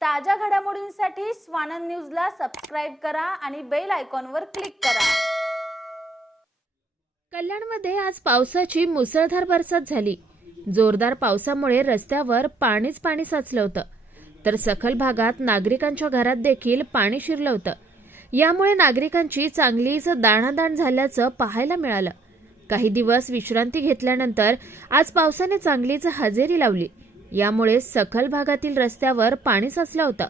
ताज्या घडामोडींसाठी स्वानंद न्यूजला सबस्क्राईब करा आणि बेल आयकॉनवर क्लिक करा. कल्याणमध्ये आज पावसाची मुसळधार बरसात झाली. जोरदार पावसामुळे रस्त्यावर पाणीच पाणी साचलं होतं. तर सखल भागात नागरिकांच्या घरात देखील पाणी शिरलं होतं. यामुळे नागरिकांची चांगलीच दाणादाण झाल्याचं पाहायला मिळालं. काही दिवस विश्रांती घेतल्यानंतर आज पावसाने चांगलीच हजेरी लावली. यामुळे सखल भागातील रस्त्यावर पाणी साचलं होतं.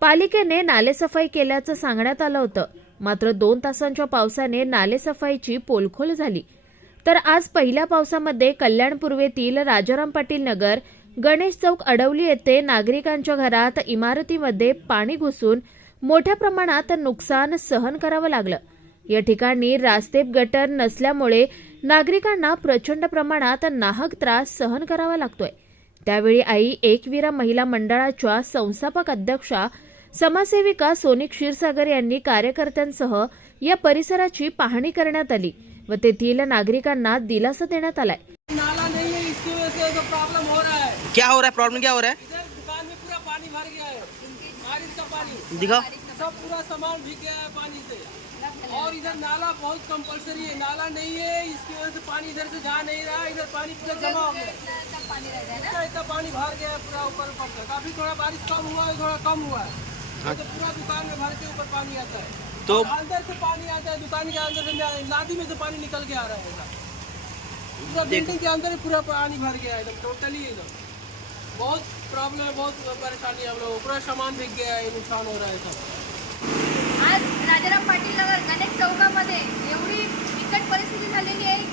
पालिकेने नालेसफाई केल्याचं सांगण्यात आलं होतं. मात्र दोन तासांच्या पावसाने नालेसफाईची पोलखोल झाली. तर आज पहिल्या पावसामध्ये कल्याण पूर्वेतील राजाराम पाटील नगर गणेश चौक अडवली येथे नागरिकांच्या घरात इमारतीमध्ये पाणी घुसून मोठ्या प्रमाणात नुकसान सहन करावं लागलं. या ठिकाणी रास्ते गटर नसल्यामुळे नागरिकांना प्रचंड प्रमाणात नाहक त्रास सहन करावा लागतोय. त्यावेळी आई एकवीरा महिला मंडळाच्या संस्थापक अध्यक्षा समाजसेविका सोनी क्षीरसागर यांनी कार्यकर्त्यांसह या परिसराची पाहणी करण्यात आली व तेथील नागरिकांना दिलासा देण्यात आलाय. नाला नहीं है इसकी वजह से तो प्रॉब्लम हो रहा है। क्या हो रहा है? प्रॉब्लम क्या हो रहा इधर दुकान में पूरा पानी भर गया है। बारिश का पानी। है दिखाओ। सब पूरा सामान भीग गया है पानी से। और इधर नाला बहुत कंपलसरी है। नाला नहीं है इसकी वजह से पानी इधर से जा नहीं रहा। इधर पानी पूरा जमा हो गया। पानी भर गया है पूरा ऊपर ऊपर तक अभी थोड़ा बारिश कम हुआ है थोड़ा कम हुआ है। हाँ। तो पूरा दुकान में भर के ऊपर पानी आता है। तो अंदर से पानी आता है दुकान के अंदर से नादी में से पानी निकल के आ रहा है पूरा। बिल्डिंग के अंदर ही पूरा पानी भर गया है एकदम टोटली एकदम। बहुत प्रॉब्लम है बहुत परेशानी है हम लोग पूरा सामान भीग गया है नुकसान हो रहा है सब। आज राजाराम पाटील नगर गणेश चौकामध्ये एवढी बिकट परिस्थिती झालेली आहे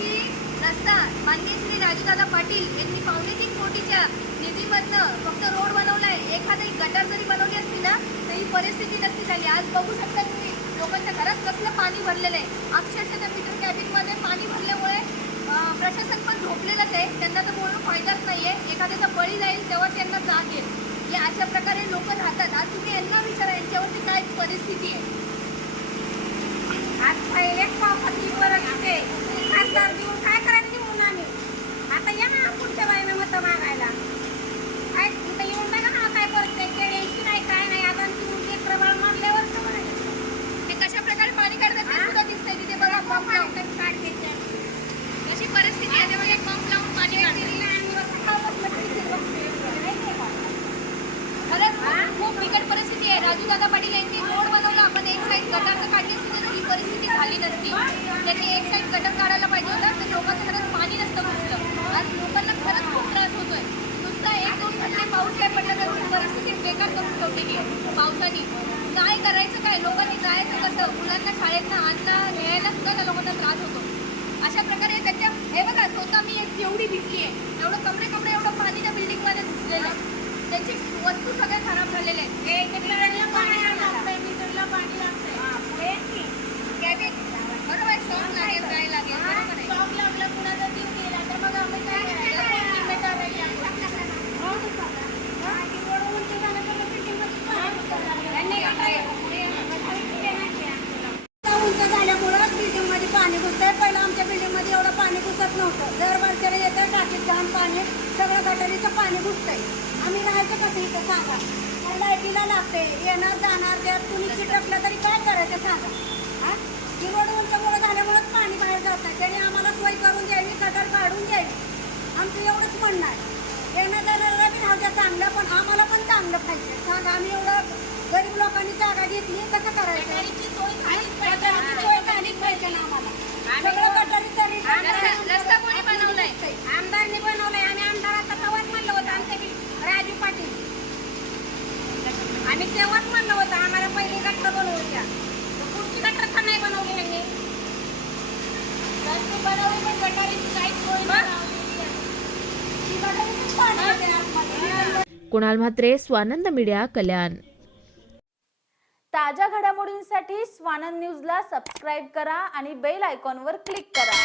माननीय श्री राजदादा पाटील यांनी पावणे तीन कोटीच्या निधीमधनं फक्त रोड बनवलाय. एखादी गटर जरी बनवली असती ना तर ही परिस्थिती नसती झाली. आज बघू शकता तुम्ही लोकांच्या घरात कसलं पाणी भरलेलं आहे. अक्षरशः त्या मीटर कॅबिनमध्ये पाणी भरल्यामुळे प्रशासन पण झोपलेलंच आहे. त्यांना तर बोलणं फायदाच नाहीये. एखाद्याचा बळी जाईल तेव्हा त्यांना जाग येईल. या अशा प्रकारे लोक राहतात. आज तुम्ही यांना विचारा यांच्यावरती काय परिस्थिती आहे? आज पहिले पावसाची खासदार देऊन काय करायचं? आता या ना पुढच्या बाईने मतं मागायला. काय इथं येऊन बघा ना काय परिस्थिती केळ्यांची नाही काय नाही आता तुम्ही एक प्रमाण मारल्यावर ते कशा प्रकारे पाणी काढतात ते सुद्धा दिसतंय तिथे बघा पंप लावून. काढते कशी परिस्थिती आहे ते बघा पंप लावून पाणी खरंच खूप- खूप बिकट परिस्थिती आहे. राजू दादा पाटील यांनी रोड बनवला आपण एक साईड गटारचं काढली असती तर ही परिस्थिती झाली नसती. त्यांनी एक साईड गटर काढायला पाहिजे होतं तर लोकांच्या घरात पाणी नसतं घुसलं आज लोकांना खरंच खूप त्रास होतोय नुसता एक दोन घंटे पाऊस काय पडला तर ही परिस्थिती बेकार करून ठेवलेली आहे पावसाने काय करायचं लोकांनी जायचं कसं? मुलांना शाळेतनं आणणं न्यायला सुद्धा त्या लोकांना त्रास होतो. अशा प्रकारे त्याच्या हे बघा स्वतः मी एक एवढी भिजली आहे. एवढं कपडे कपडे एवढं पाणी त्या बिल्डिंगमध्ये घुसलेलं. आहे त्यांची वस्तू सगळे खराब झालेले आहेत. हे पाणी सगळं गटरीचं पाणी घुसतंय. आम्ही राहायचं कसं इथं सांगा? त्या लाईटीला लागते येणार जाणार त्यात तुम्ही चिटकलं तरी काय करायचं सांगा? हा? ही रोड उंचमुळं झाल्यामुळंच पाणी बाहेर जात त्याने आम्हाला सोय करून द्यावी गटर काढून द्यावी. आमचं एवढंच म्हणणं आहे. येणं जाणारा बी राहू द्या चांगलं पण आम्हाला पण चांगलं पाहिजे. सांगा आम्ही एवढं गरीब लोकांनी जागा घेतली कसं करायचं गटारीची सोय झालीच पाहिजे ना आम्हाला सगळं गटारीचं रस्ता- रस्ता कोणी बनवलाय आमदारनी बनवलंय आणि आमदाराचा तेव्हाच म्हणलं होतं आमचे बी राजू पाटील आम्ही तेव्हाच म्हणलं होतं आम्हाला पहिली गटर बनवून द्या. पुढची गटर का नाही बनवली यांनी रस्ते बनवले पण गटारीची काहीच सोय नाही ती गटारीचंच पाणी येते आतमध्ये. कुणाल म्हात्रे स्वानंद मीडिया कल्याण. ताज्या घडामोडींसाठी स्वानंद न्यूजला सबस्क्राईब करा आणि बेल आयकॉनवर क्लिक करा.